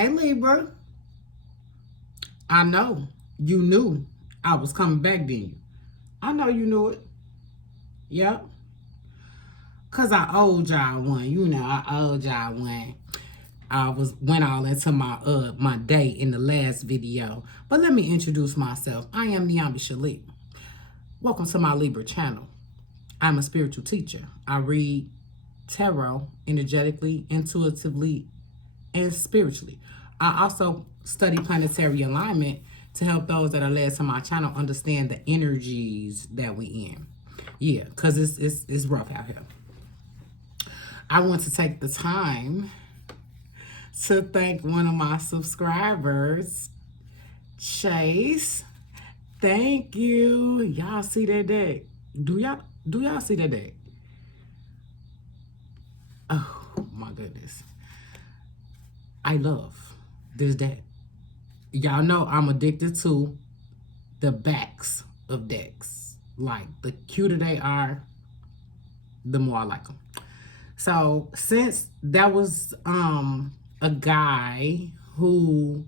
Hey, Libra. I know you knew I was coming back, didn't you? I know you knew it. Yep. Because I owed y'all one. You know, I owed y'all one. Went all into my day in the last video. But let me introduce myself. I am NiambiShele. Welcome to my Libra channel. I'm a spiritual teacher. I read tarot energetically, intuitively, and spiritually. I also study planetary alignment to help those that are led to my channel understand the energies that we in. Yeah, because it's rough out here. I want to take the time to thank one of my subscribers, Chase. Thank you. Y'all see that deck? Do y'all see that deck? Oh my goodness. I love this deck. Y'all know I'm addicted to the backs of decks. Like, the cuter they are, the more I like them. So since that was a guy who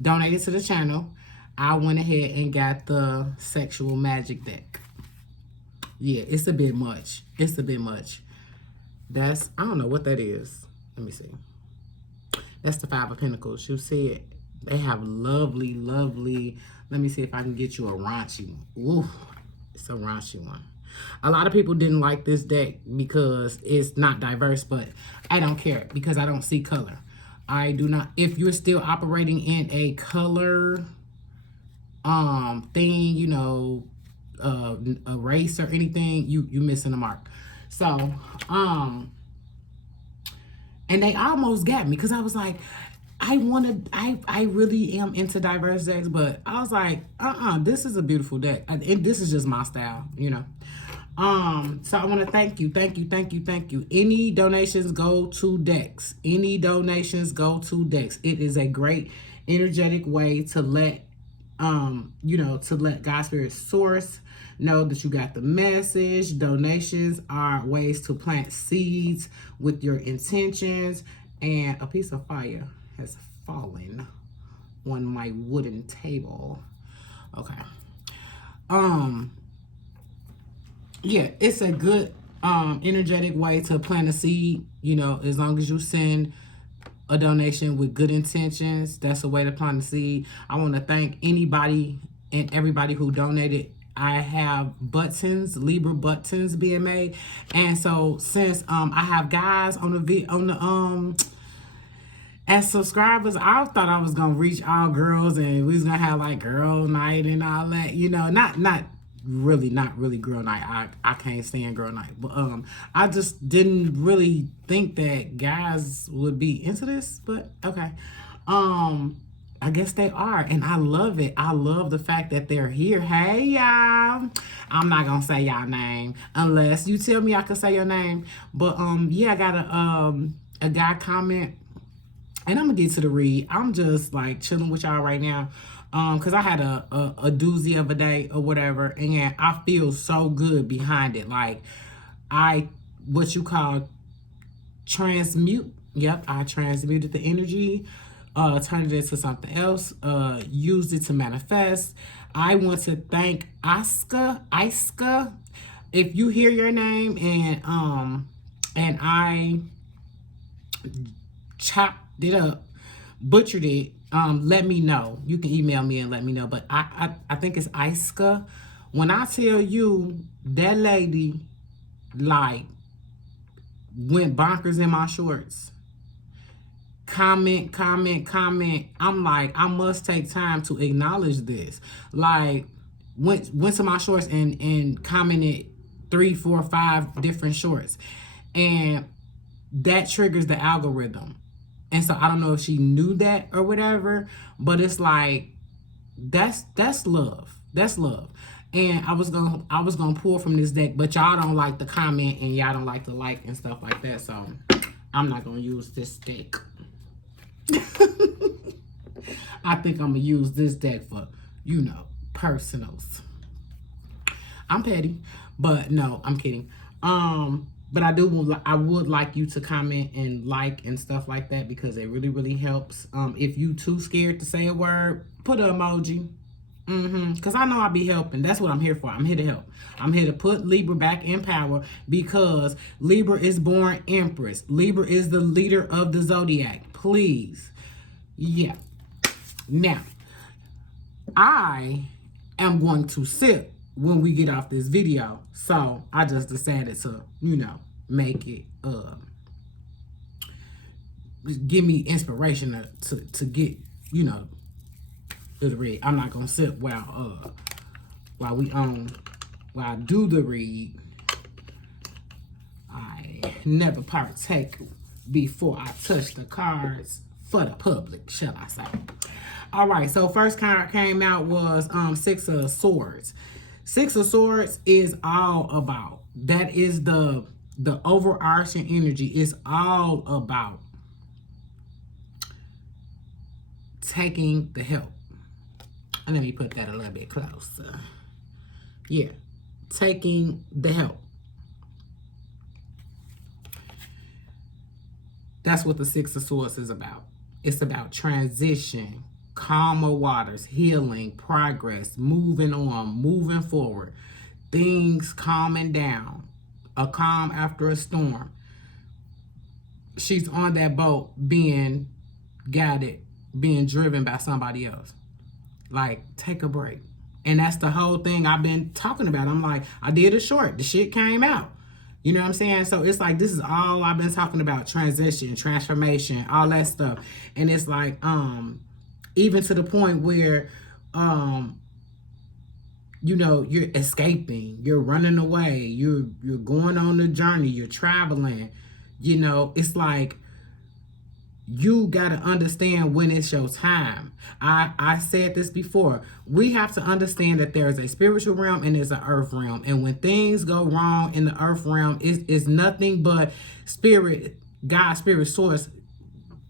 donated to the channel, I went ahead and got the sexual magic deck. Yeah, it's a bit much. It's a bit much. That's, I don't know what that is. Let me see. That's the Five of Pentacles. You see it. They have lovely, lovely. Let me see if I can get you a raunchy one. Ooh, it's a raunchy one. A lot of people didn't like this deck because it's not diverse, but I don't care because I don't see color. I do not. If you're still operating in a color thing, you know, a race or anything, you missing the mark. So, and they almost got me because I was like, I really am into diverse decks, but I was like, this is a beautiful deck. And this is just my style, you know. So I want to thank you. Any donations go to decks. Any donations go to decks. It is a great energetic way to let, you know, to let God Spirit source know that you got the message. Donations are ways to plant seeds with your intentions. And a piece of fire has fallen on my wooden table. Okay. Yeah, it's a good energetic way to plant a seed, you know, as long as you send a donation with good intentions. That's a way to plant a seed. I want to thank anybody and everybody who donated. I have buttons, Libra buttons being made. And so since I have guys on the as subscribers, I thought I was gonna reach all girls and we was gonna have like girl night and all that, you know, not really girl night. I can't stand girl night, but I just didn't really think that guys would be into this, but okay. I guess they are, and I love it. I love the fact that they're here. Hey, y'all. I'm not gonna say y'all name unless you tell me I can say your name. But yeah, I got a guy comment, and I'm gonna get to the read. I'm just like chilling with y'all right now, cause I had a doozy of a day or whatever, and yeah, I feel so good behind it. Like what you call transmute. Yep, I transmuted the energy. Turned it into something else, used it to manifest. I want to thank Iska. If you hear your name and I chopped it up, butchered it, let me know. You can email me and let me know. But I think it's Iska. When I tell you that lady like went bonkers in my shorts. Comment. I'm like, I must take time to acknowledge this. Like, went to my shorts and commented 3, 4, 5 different shorts. And that triggers the algorithm. And so I don't know if she knew that or whatever, but it's like, that's love. That's love. And I was gonna pull from this deck, but y'all don't like the comment and y'all don't like the like and stuff like that. So I'm not gonna use this deck. I think I'm gonna use this deck for, you know, personals. I'm petty, but no, I'm kidding. But I would like you to comment and like and stuff like that, because it really, really helps. If you too scared to say a word, put an emoji. Because I know I'll be helping. That's what I'm here for. I'm here to help. I'm here to put Libra back in power, because Libra is born Empress. Libra is the leader of the zodiac. Please. Yeah. Now, I am going to sip when we get off this video. So I just decided to, make it give me inspiration to get, to the read. I'm not gonna sip while I do the read. I never partake before I touch the cards for the public, shall I say. All right, so first card came out was Six of Swords. Six of Swords is all about, that is the overarching energy. It's all about taking the help. And let me put that a little bit closer. Yeah, taking the help. That's what the Six of Swords is about. It's about transition, calmer waters, healing, progress, moving on, moving forward, things calming down, a calm after a storm. She's on that boat being guided, being driven by somebody else. Like, take a break. And that's the whole thing I've been talking about. I'm like, I did a short. The shit came out. You know what I'm saying? So it's like, this is all I've been talking about. Transition, transformation, all that stuff. And it's like, even to the point where, you're escaping, you're running away, you're going on the journey, you're traveling. It's like, you got to understand when it's your time. I said this before. We have to understand that there is a spiritual realm and there's an earth realm. And when things go wrong in the earth realm, it's nothing but spirit, God, spirit, source,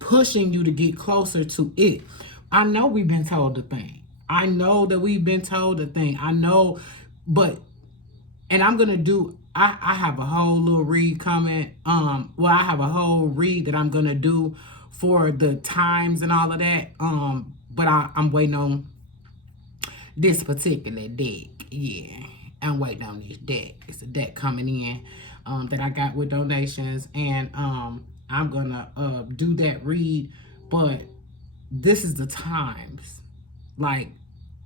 pushing you to get closer to it. I know we've been told the thing. I know that we've been told the thing. I know, and I'm going to do, I have a whole little read coming. I have a whole read that I'm going to do for the times and all of that. But I'm waiting on this particular deck. Yeah, I'm waiting on this deck. It's a deck coming in that I got with donations. And I'm going to do that read. But this is the times. Like,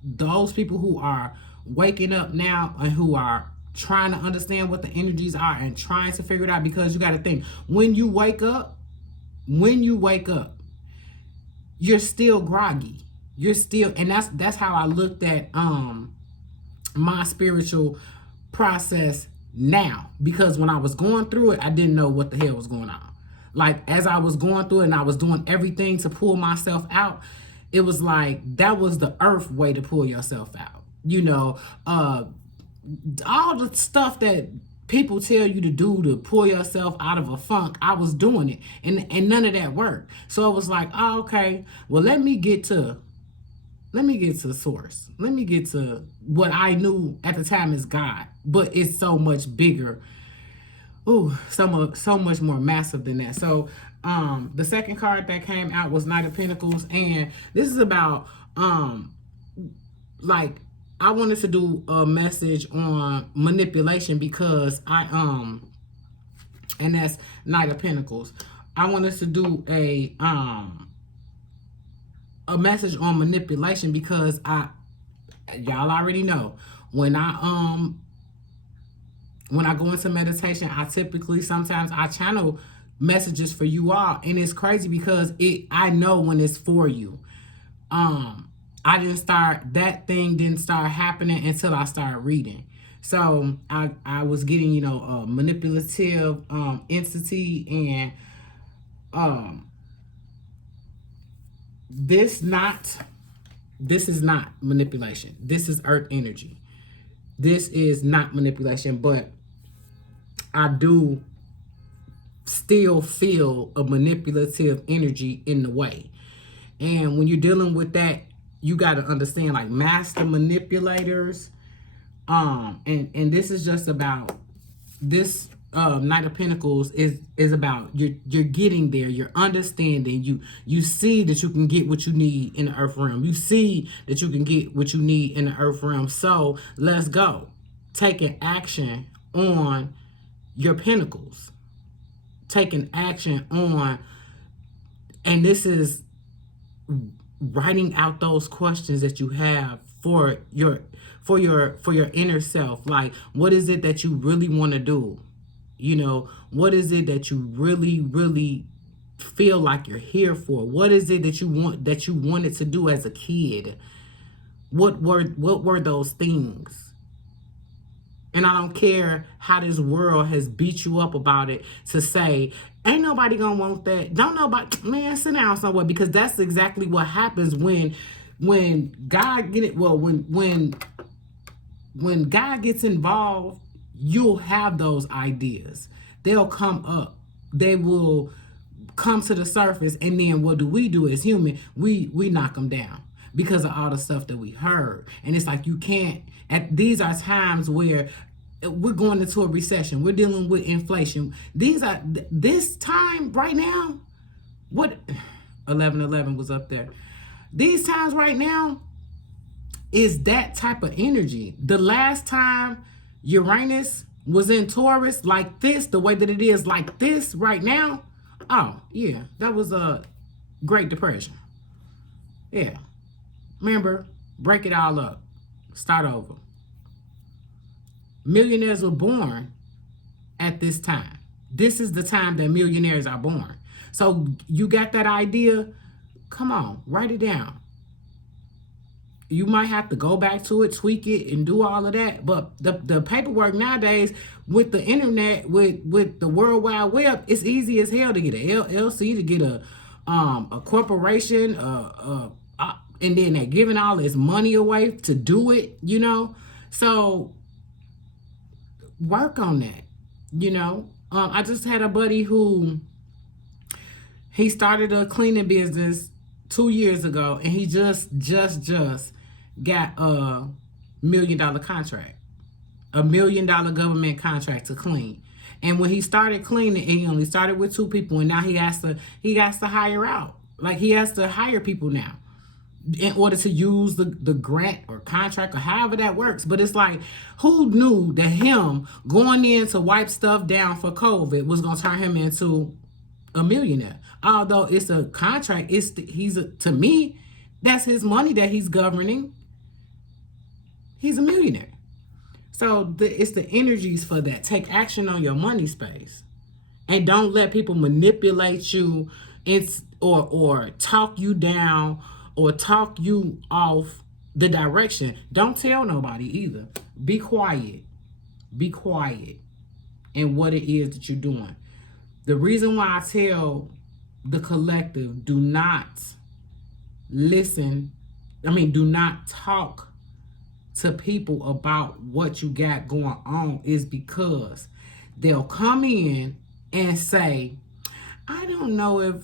those people who are waking up now and who are trying to understand what the energies are and trying to figure it out, because you got to think, when you wake up, you're still groggy. You're still, and that's how I looked at my spiritual process now, because when I was going through it, I didn't know what the hell was going on. Like, as I was going through it and I was doing everything to pull myself out, it was like, that was the earth way to pull yourself out. All the stuff that people tell you to do to pull yourself out of a funk, I was doing it, and none of that worked. So it was like, oh, okay, well, let me get to source. Let me get to what I knew at the time is God, but it's so much bigger. Ooh, so much more massive than that. So the second card that came out was Knight of Pentacles, and this is about like, I wanted to do a message on manipulation, because and that's Knight of Pentacles. I wanted to do a message on manipulation, because y'all already know, when I go into meditation, I typically, sometimes I channel messages for you all, and it's crazy because I know when it's for you. That thing didn't start happening until I started reading. So I was getting, a manipulative entity, and this is not manipulation. This is earth energy. This is not manipulation, but I do still feel a manipulative energy in the way. And when you're dealing with that, you got to understand, like, master manipulators. And this is just about this Knight of Pentacles is about you're getting there, you're understanding, you see that you can get what you need in the earth realm, you see that you can get what you need in the earth realm. So let's go, taking action on your pentacles, taking action on, and this is writing out those questions that you have for your inner self. Like, what is it that you really want to do? You know, what is it that you really feel like you're here for? What is it that you wanted to do as a kid? What were those things? And I don't care how this world has beat you up about it to say, ain't nobody gonna want that. Don't nobody, man, sit down somewhere, because that's exactly what happens when God get it. Well, when God gets involved, you'll have those ideas. They'll come up. They will come to the surface, and then what do we do as human? We knock them down because of all the stuff that we heard. And it's like, you can't. These are times where we're going into a recession. We're dealing with inflation. This time right now. What 1111 was up there. These times right now is that type of energy. The last time Uranus was in Taurus like this, the way that it is like this right now, oh yeah, that was a Great Depression. Yeah, remember, break it all up, start over. Millionaires were born at this time. This is the time that millionaires are born. So you got that idea? Come on, write it down. You might have to go back to it, tweak it, and do all of that. But the paperwork nowadays, with the internet, with the World Wide Web, it's easy as hell to get an LLC, to get a corporation, and then they're giving all this money away to do it, you know? So work on that, you know? I just had a buddy who, he started a cleaning business 2 years ago, and he just got a $1 million contract, $1 million government contract to clean. And when he started cleaning, he only started with 2 people, and now he has to hire out. Like, he has to hire people now in order to use the grant or contract or however that works. But it's like, who knew that him going in to wipe stuff down for COVID was going to turn him into a millionaire? Although it's a contract, to me, that's his money that he's governing. He's a millionaire. So it's the energies for that. Take action on your money space, and don't let people manipulate you or talk you down or talk you off the direction. Don't tell nobody either. Be quiet. Be quiet in what it is that you're doing. The reason why I tell the collective, do not do not talk to people about what you got going on, is because they'll come in and say, I don't know if,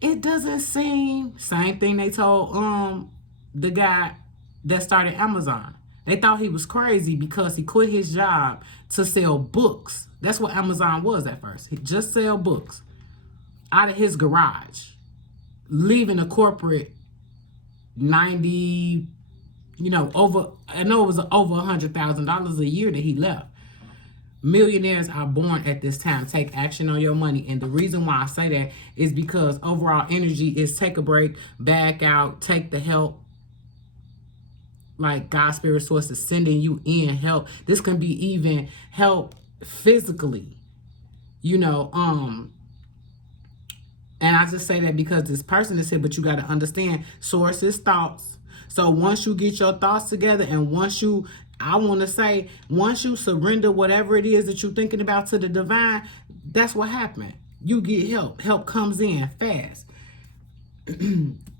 it doesn't seem, same thing they told the guy that started Amazon. They thought he was crazy because he quit his job to sell books. That's what Amazon was at first. He just sell books out of his garage, leaving a corporate 90, I know it was over $100,000 a year that he left. Millionaires are born at this time. Take action on your money. And the reason why I say that is because overall energy is take a break, back out, take the help. Like, God's spirit source is sending you in help. This can be even help physically, and I just say that because this person is here, but you got to understand, source is thoughts. So once you get your thoughts together, and once you surrender whatever it is that you're thinking about to the divine, that's what happened. You get help. Help comes in fast.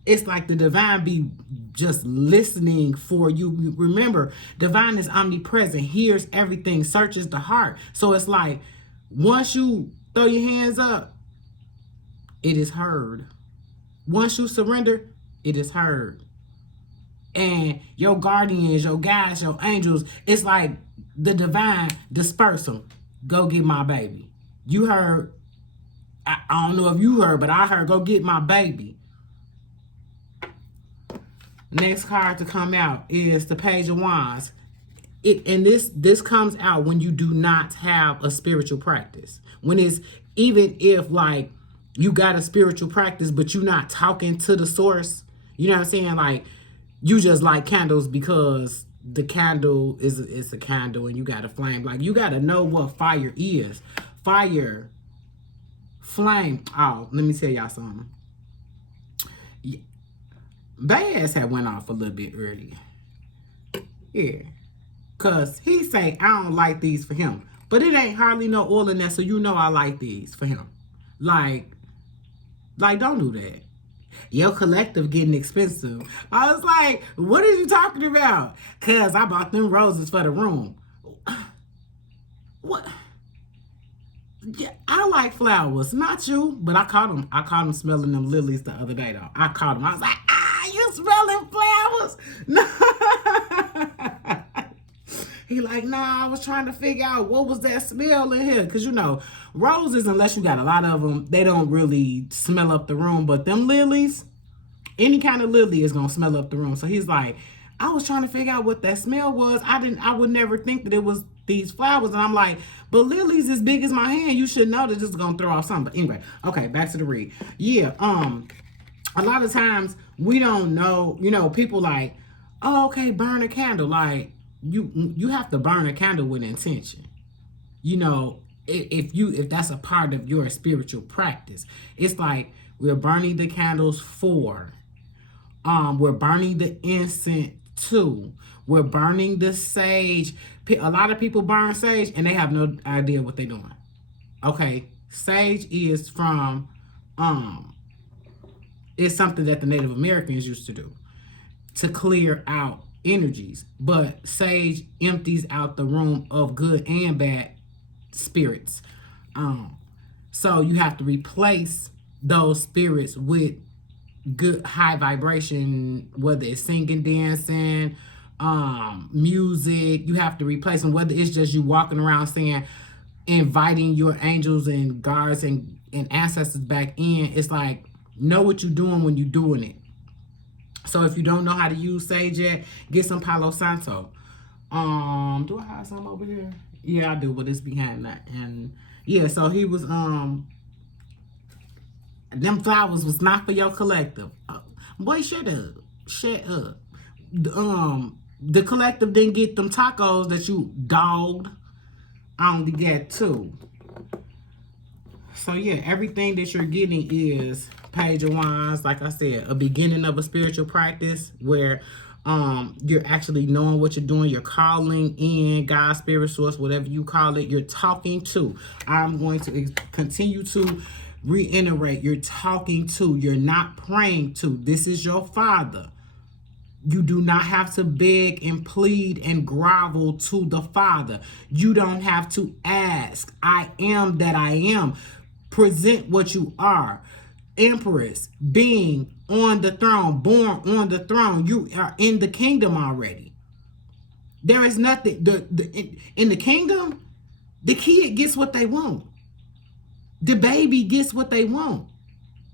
It's like the divine be just listening for you. Remember, divine is omnipresent, hears everything, searches the heart. So it's like, once you throw your hands up, it is heard. Once you surrender, it is heard. And your guardians, your guides, your angels, it's like the divine disperse them. Go get my baby. You heard, I don't know if you heard, but I heard, go get my baby. Next card to come out is the Page of Wands. This comes out when you do not have a spiritual practice. When it's, even if like you got a spiritual practice, but you're not talking to the source. You know what I'm saying? Like, you just light candles because the candle is a candle and you got a flame. Like, you got to know what fire is. Fire, flame. Oh, let me tell y'all something. Bass had went off a little bit earlier. Yeah. Because he say, I don't like these for him. But it ain't hardly no oil in there, so you know I like these for him. Like, don't do that. Your collective getting expensive. I was like, what are you talking about? Because I bought them roses for the room. What? Yeah, I like flowers, not you. But I caught him smelling them lilies the other day, though. I caught him. I was like, you smelling flowers? No. He like, nah, I was trying to figure out what was that smell in here. Because, you know, roses, unless you got a lot of them, they don't really smell up the room. But them lilies, any kind of lily is going to smell up the room. So he's like, I was trying to figure out what that smell was. I would never think that it was these flowers. And I'm like, but lilies as big as my hand. You should know that this is going to throw off something. But anyway, okay, back to the read. Yeah, a lot of times we don't know, you know, people like, oh, okay, burn a candle. Like, you have to burn a candle with intention. You know, if that's a part of your spiritual practice. It's like, we're burning the candles for, we're burning the incense too. We're burning the sage. A lot of people burn sage and they have no idea what they're doing. Okay, sage is from, it's something that the Native Americans used to do to clear out energies. But sage empties out the room of good and bad spirits. So you have to replace those spirits with good high vibration, whether it's singing, dancing, music. You have to replace them, whether it's just you walking around saying, inviting your angels and guards and ancestors back in. It's like, know what you're doing when you're doing it. So if you don't know how to use sage yet, get some Palo Santo. Do I have some over here? Yeah, I do, but it's behind that. And yeah, so he was them flowers was not for your collective. Boy, shut up. Shut up. The collective didn't get them tacos that you dogged. I only got 2. So yeah, everything that you're getting is Page of Wands, like I said, a beginning of a spiritual practice where you're actually knowing what you're doing. You're calling in God, spirit, source, whatever you call it. You're talking to. I'm going to continue to reiterate. You're talking to. You're not praying to. This is your Father. You do not have to beg and plead and grovel to the Father. You don't have to ask. I am that I am. Present what you are. Empress, being on the throne, born on the throne. You are in the kingdom already. There is nothing. In the kingdom, the kid gets what they want. The baby gets what they want.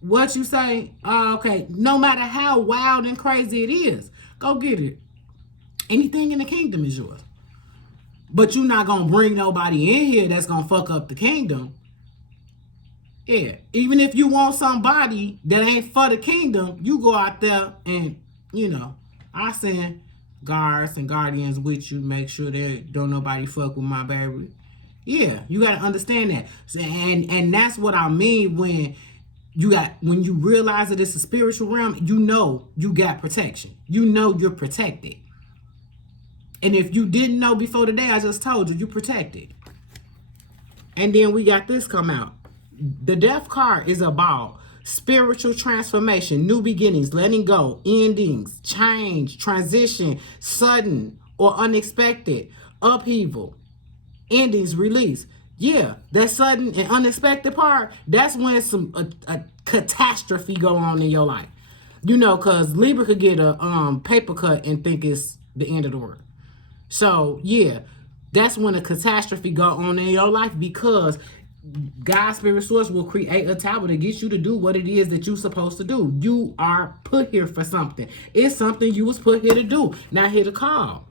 What you say? Okay, no matter how wild and crazy it is, go get it. Anything in the kingdom is yours. But you're not going to bring nobody in here that's going to fuck up the kingdom. Yeah, even if you want somebody that ain't for the kingdom, you go out there and, you know, I send guards and guardians with you, make sure that don't nobody fuck with my baby. Yeah, you got to understand that. So, and that's what I mean when you realize that it's a spiritual realm, you know you got protection. You know you're protected. And if you didn't know before today, I just told you, you protected. And then we got this come out. The Death card is about spiritual transformation, new beginnings, letting go, endings, change, transition, sudden or unexpected, upheaval, endings, release. Yeah, that sudden and unexpected part, that's when a catastrophe go on in your life. You know, because Libra could get a paper cut and think it's the end of the world. So, yeah, That's when a catastrophe go on in your life, because God's spirit source will create a tower to get you to do what it is that you're supposed to do. You are put here for something. It's something you was put here to do, not here to call.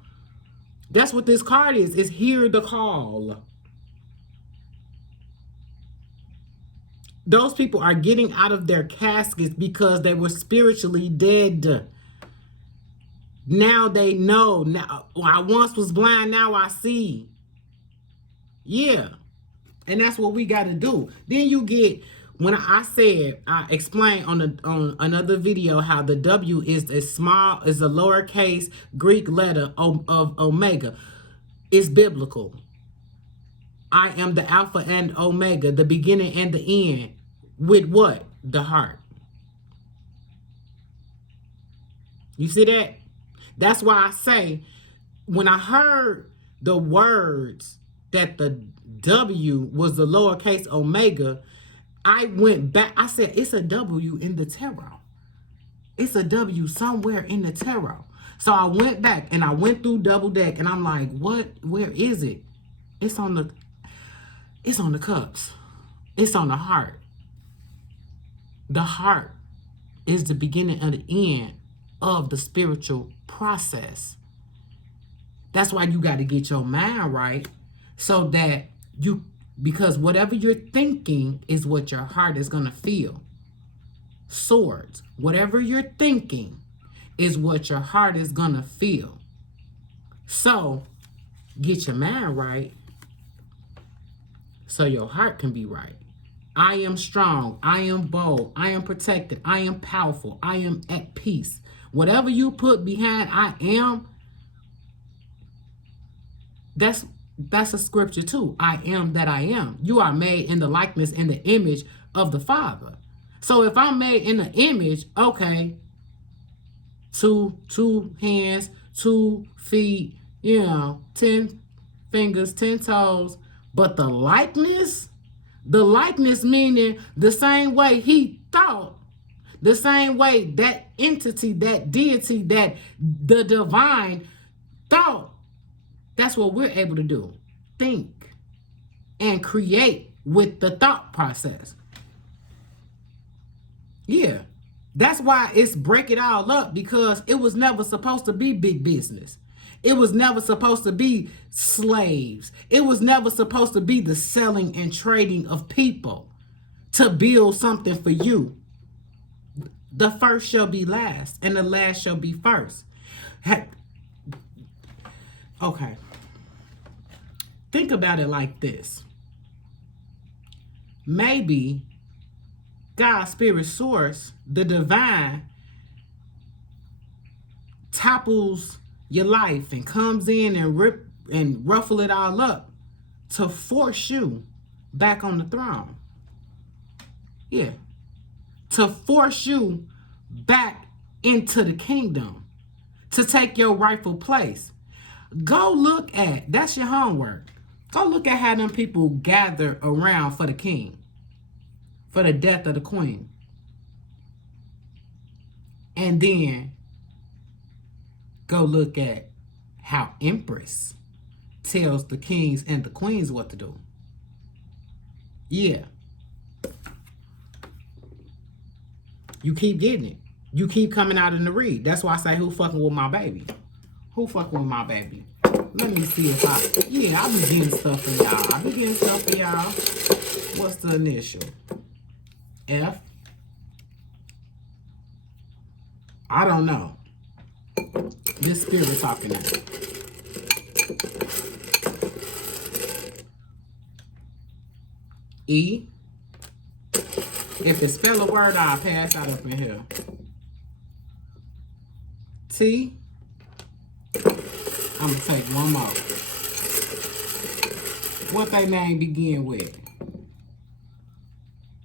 That's what this card is. It's hear the call. Those people are getting out of their caskets because they were spiritually dead. Now they know. Now, I once was blind, now I see. Yeah. And that's what we got to do. Then you get, when I explained on another video how the W is a lowercase Greek letter of Omega. It's biblical. I am the Alpha and Omega, the beginning and the end. With what? The heart. You see that? That's why I say, when I heard the words that the W was the lowercase omega, I went back. I said, it's a W in the tarot. It's a W somewhere in the tarot. So I went back and I went through double deck, and I'm like, what? Where is it? It's on the cups. It's on the heart. The heart is the beginning and the end of the spiritual process. That's why you got to get your mind right, so that because whatever you're thinking is what your heart is going to feel. Swords. Whatever you're thinking is what your heart is going to feel. So get your mind right so your heart can be right. I am strong. I am bold. I am protected. I am powerful. I am at peace. Whatever you put behind I am, that's a scripture too. I am that I am. You are made in the likeness and the image of the Father. So if I'm made in the image, okay, two hands, 2 feet, 10 fingers, 10 toes, but the likeness meaning the same way he thought, the same way that entity, that deity, that the divine thought. That's what we're able to do. Think and create with the thought process. Yeah. That's why it's break it all up, because it was never supposed to be big business. It was never supposed to be slaves. It was never supposed to be the selling and trading of people to build something for you. The first shall be last, and the last shall be first. Okay. Think about it like this. Maybe God's spirit source, the divine, topples your life and comes in and rip and ruffle it all up to force you back on the throne. Yeah. To force you back into the kingdom, to take your rightful place. Go look at, that's your homework. Go look at how them people gather around for the king, for the death of the queen. And then go look at how Empress tells the kings and the queens what to do. Yeah. You keep getting it. You keep coming out in the read. That's why I say, who fucking with my baby? Who fucking with my baby? Let me see if I be getting stuff for y'all. What's the initial? F? I don't know. This spirit talking now. E? If it spell a word, I'll pass out up in here. T? I'm going to take one more. What they name begin with?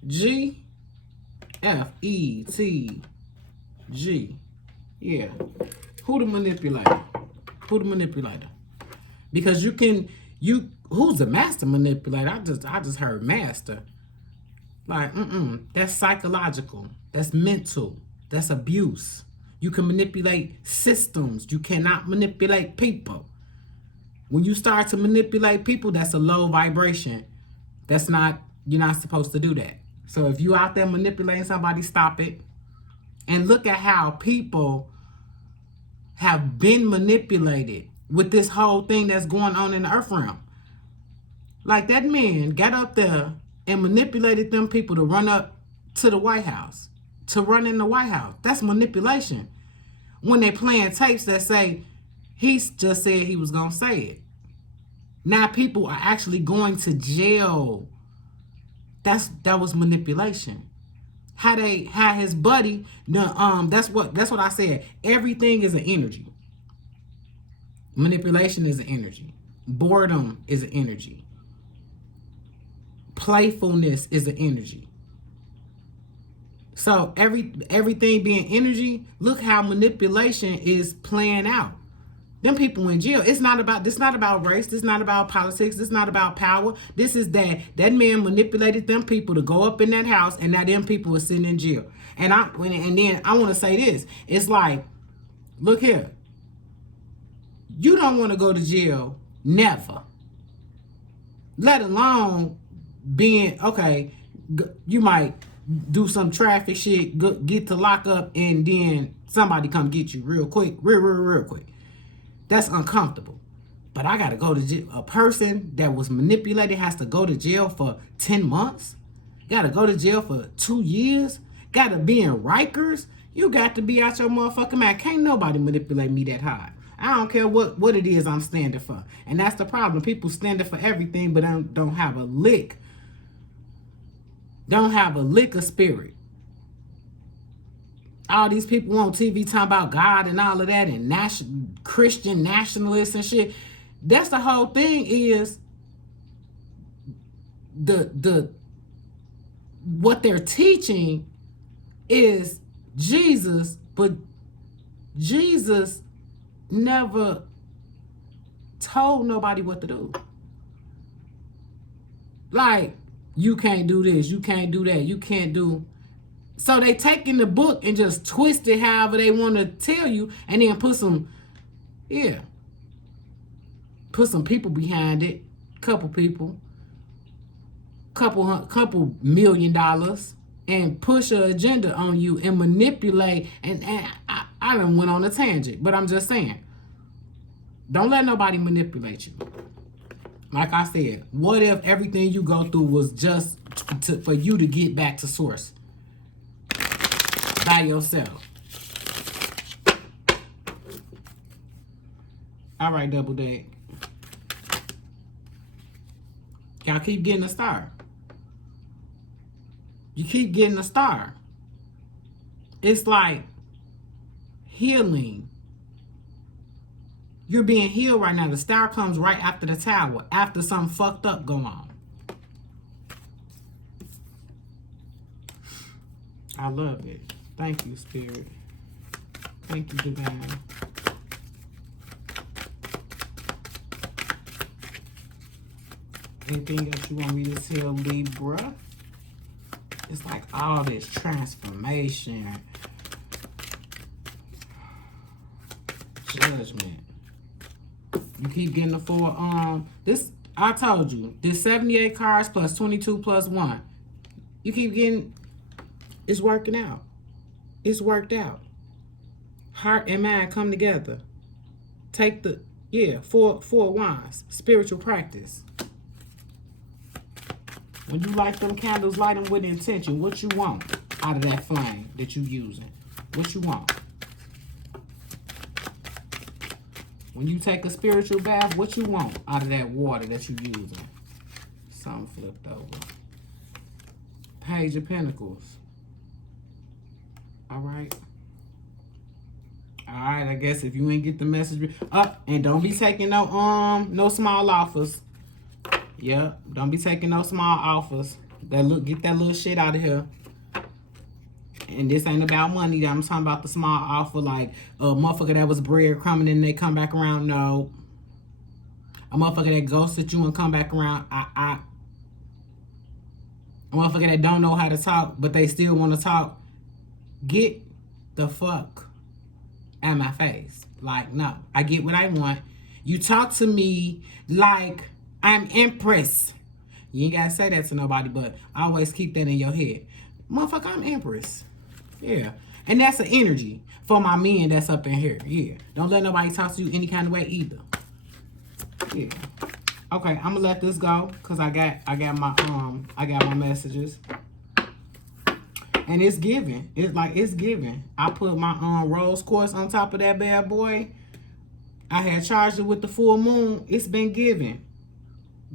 G? F, E, T, G. Yeah. Who the manipulator? Who the manipulator? Because who's the master manipulator? I just heard master. Like, that's psychological. That's mental. That's abuse. You can manipulate systems. You cannot manipulate people. When you start to manipulate people, that's a low vibration. That's not, you're not supposed to do that. So if you out there manipulating somebody, stop it. And look at how people have been manipulated with this whole thing that's going on in the earth realm. Like that man got up there and manipulated them people to run up to the White House, to run in the White House. That's manipulation. When they playing tapes that say, he just said he was going to say it. Now people are actually going to jail. That was manipulation. How his buddy, that's what I said. Everything is an energy. Manipulation is an energy. Boredom is an energy. Playfulness is an energy. So everything being energy, look how manipulation is playing out. Them people in jail. This not about race. This not about politics. This not about power. This is that man manipulated them people to go up in that house, and now them people are sitting in jail. And then I want to say this. It's like, look here. You don't want to go to jail, never. Let alone being, okay, you might do some traffic shit, get to lock up, and then somebody come get you real quick, real quick. That's uncomfortable. But I got to go to jail. A person that was manipulated has to go to jail for 10 months. Got to go to jail for 2 years. Got to be in Rikers. You got to be out your motherfucking mind. Can't nobody manipulate me that hard. I don't care what it is I'm standing for. And that's the problem. People standing for everything, but don't have a lick. Don't have a lick of spirit. All these people on TV talking about God and all of that, and Christian nationalists and shit. That's the whole thing. Is what they're teaching is Jesus, but Jesus never told nobody what to do. Like, you can't do this, you can't do that, you can't do. So they taking the book and just twist it however they want to tell you, and then put some people behind it, couple people, couple $1 million, and push an agenda on you and manipulate. And I done went on a tangent, but I'm just saying, don't let nobody manipulate you. Like I said, what if everything you go through was just for you to get back to source by yourself? All right, Double Deck. Y'all keep getting a star. You keep getting a star. It's like healing. You're being healed right now. The star comes right after the tower, after something fucked up go on. I love it. Thank you, Spirit. Thank you, Divine. Anything else you want me to tell Libra? It's like all this transformation, judgment. You keep getting the four. This, I told you, this 78 cards plus 22 plus 1. You keep getting, it's working out. It's worked out. Heart and mind come together. Take the, four wands. Spiritual practice. When you light them candles, light them with intention. What you want out of that flame that you using? What you want? When you take a spiritual bath, what you want out of that water that you using? Something flipped over. Page of Pentacles. All right. All right, I guess if you ain't get the message up, and don't be taking no small offers. Yep, don't be taking no small offers. Get that little shit out of here. And this ain't about money. I'm talking about the small offer, like a motherfucker that was breadcrumbing and they come back around. No. A motherfucker that ghosted you and come back around. A motherfucker that don't know how to talk, but they still want to talk. Get the fuck out my face. Like, no. I get what I want. You talk to me like I'm Empress. You ain't gotta say that to nobody, but always keep that in your head. Motherfucker, I'm Empress. Yeah. And that's an energy for my men that's up in here. Yeah. Don't let nobody talk to you any kind of way either. Yeah. Okay, I'm gonna let this go because I got my messages. And it's giving. It's giving. I put my rose quartz on top of that bad boy. I had charged it with the full moon. It's been given.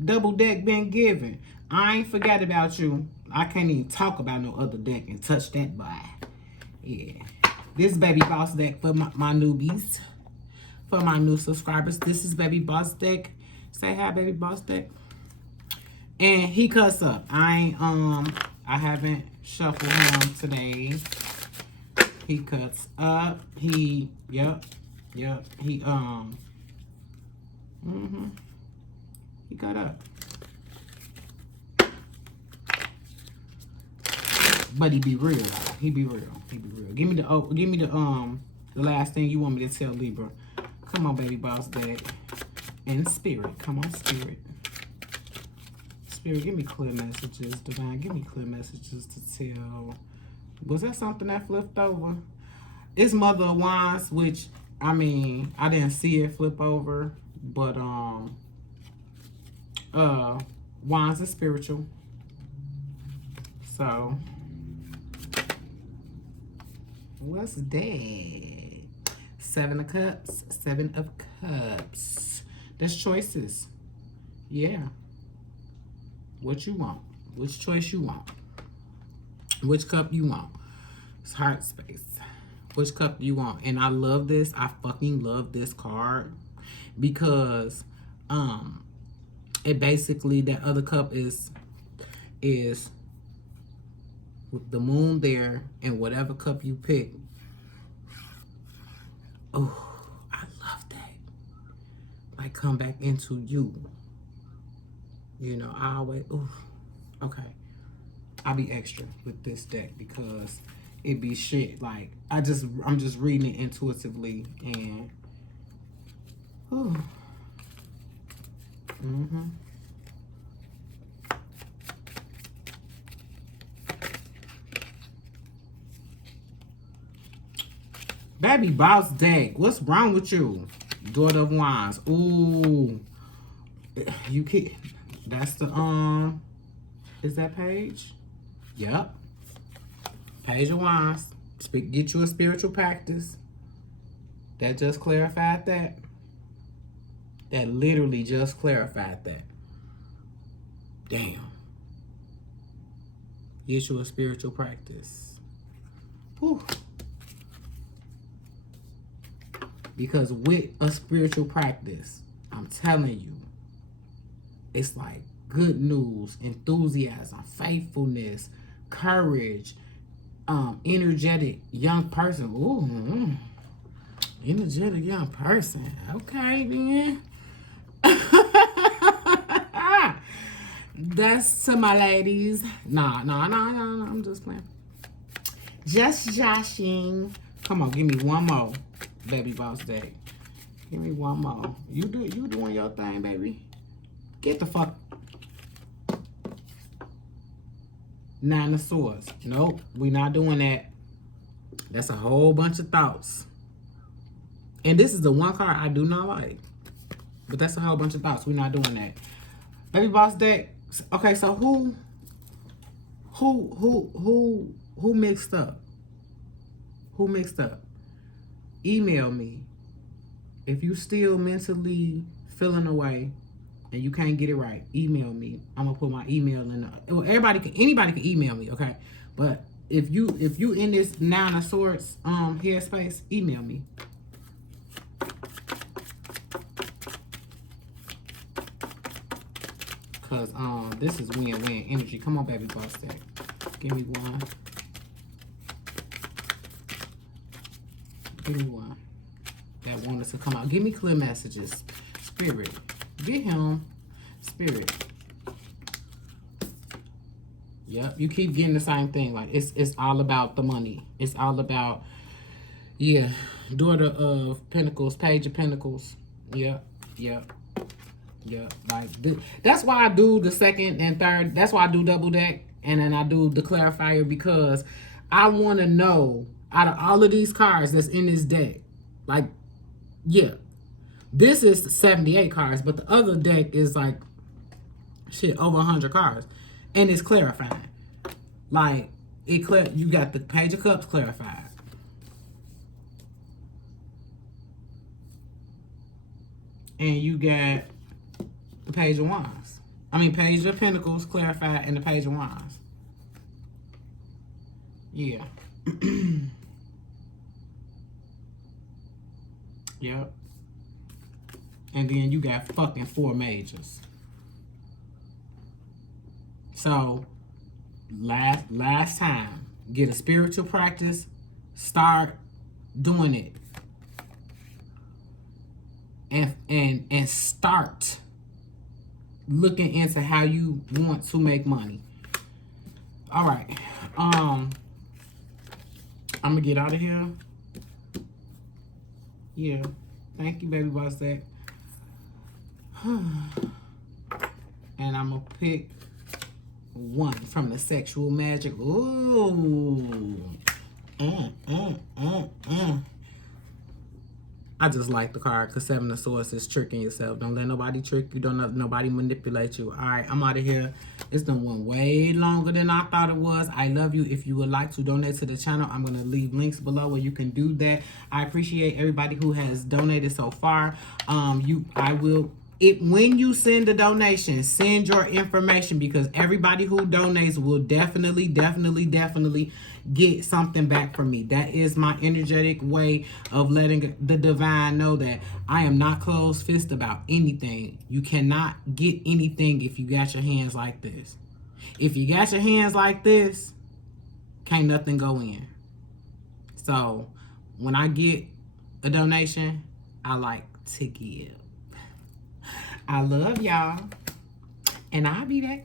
Double deck been given. I ain't forgot about you. I can't even talk about no other deck and touch that boy. Yeah. This Baby Boss deck for my newbies. For my new subscribers. This is Baby Boss deck. Say hi, Baby Boss deck. And he cuts up. I haven't shuffled him today. He cuts up. Yep. He got up. But he be real. He be real. Give me the last thing you want me to tell Libra. Come on, Baby Boss Dad. And Spirit. Come on, Spirit. Spirit, give me clear messages. Divine, give me clear messages to tell. Was that something that flipped over? It's Mother of Wands, which, I mean, I didn't see it flip over. But, Wands is spiritual. So, what's that? 7 of Cups. 7 of Cups. That's choices. Yeah. What you want. Which choice you want. Which cup you want. It's heart space. Which cup do you want? And I love this. I fucking love this card. Because it basically, that other cup is with the moon there, and whatever cup you pick. Oh, I love that. Like, come back into you. You know, I always, ooh, okay. I'll be extra with this deck because it be shit. Like, I'm just reading it intuitively, and, ooh. Baby Boss deck, what's wrong with you? Daughter of Wands. Ooh. You can't. That's the, is that page? Yep. Page of Wands. Get you a spiritual practice. That just clarified that. That literally just clarified that. Damn. Get you a spiritual practice. Whew. Because with a spiritual practice, I'm telling you, it's like good news, enthusiasm, faithfulness, courage, energetic young person. Ooh, energetic young person. Okay, then. That's to my ladies. Nah. I'm just playing. Just joshing. Come on, give me one more, Baby Boss Day. Give me one more. You doing your thing, baby. Get the fuck. 9 of Swords. Nope, we not doing that. That's a whole bunch of thoughts. And this is the one card I do not like. But that's a whole bunch of thoughts. We're not doing that. Baby Boss deck. Okay, so who mixed up? Who mixed up? Email me. If you still mentally feeling away and you can't get it right, email me. I'm gonna put my email in the, well, anybody can email me, okay? But if you in this 9 of Swords headspace, email me. Cause this is win-win energy. Come on, Baby Boss deck. Give me one. Give me one. That wanted to come out. Give me clear messages. Spirit. Get him. Spirit. Yep. You keep getting the same thing. Like, it's all about the money. It's all about, yeah. Daughter of Pentacles. Page of Pentacles. Yep. Yep. Yep. Like that's why I do the second and third. That's why I do double deck, and then I do the clarifier, because I want to know out of all of these cards that's in this deck, like, yeah, this is 78 cards, but the other deck is like shit over 100 cards, and it's clarifying. Like you got the Page of Cups clarified. And you got the Page of Wands. I mean, Page of Pentacles clarified, and the Page of Wands. Yeah. Yep. And then you got fucking 4 majors. So, last time, get a spiritual practice, start doing it. And start looking into how you want to make money. All right. I'm gonna get out of here. Yeah. Thank you, baby boss. That. And I'm gonna pick one from the sexual magic. Ooh. I just like the card because 7 of Swords is tricking yourself. Don't let nobody trick you. Don't let nobody manipulate you. All right, I'm out of here. It's done went way longer than I thought it was. I love you. If you would like to donate to the channel, I'm going to leave links below where you can do that. I appreciate everybody who has donated so far. When you send a donation, send your information, because everybody who donates will definitely get something back from me. That is my energetic way of letting the divine know that I am not closed-fist about anything. You cannot get anything if you got your hands like this. If you got your hands like this, can't nothing go in. So when I get a donation, I like to give. I love y'all, and I'll be back.